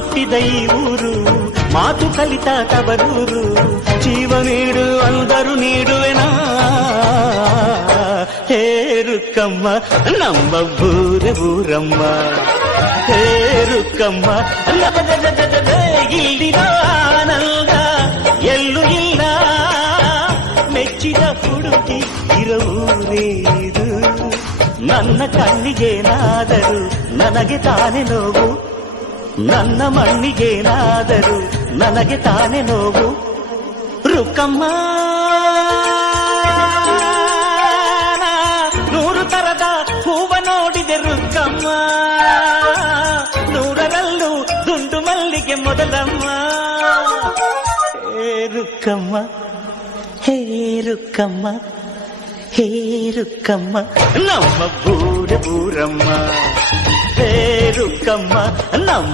ಹುಟ್ಟಿದ ಈ ಊರು ಮಾತು ಕಲಿತ ತವರೂರು ಜೀವ ನೀಡು ಅಂದರು ನೀಡುವೆನಾ ಹೇರುಕ್ಕಮ್ಮ ನಮ್ಮ ಊರಮ್ಮ ಹೇರುಕ್ಕಮ್ಮ ಇಲ್ಲಿನ ಆನಂದ ಎಲ್ಲೂ ಇಲ್ಲ ಮೆಚ್ಚಿದ ಹುಡುಗಿ ಇರೂರೇದು ನನ್ನ ಕಣ್ಣಿಗೇನಾದರೂ ನನಗೆ ತಾನೇ ನೋವು ನನ್ನ ಮಣ್ಣಿಗೇನಾದರೂ ನನಗೆ ತಾನೇ ನೋವು ರುಕ್ಕಮ್ಮ ನೂರು ತರದ ಹೂವ ನೋಡಿದೆ ರುಕ್ಕಮ್ಮ ನೂರರಲ್ಲೂ ದುಂಡು ಮಲ್ಲಿಗೆ ಮೊದಲಮ್ಮ ಹೇ ರುಕ್ಕಮ್ಮ ಹೇ ರುಕ್ಕಮ್ಮ ಹೇ ರುಕ್ಕಮ್ಮ ನಮ್ಮ ಊರಮ್ಮ ಹೇ ರುಕ್ಕಮ್ಮ ನಮ್ಮ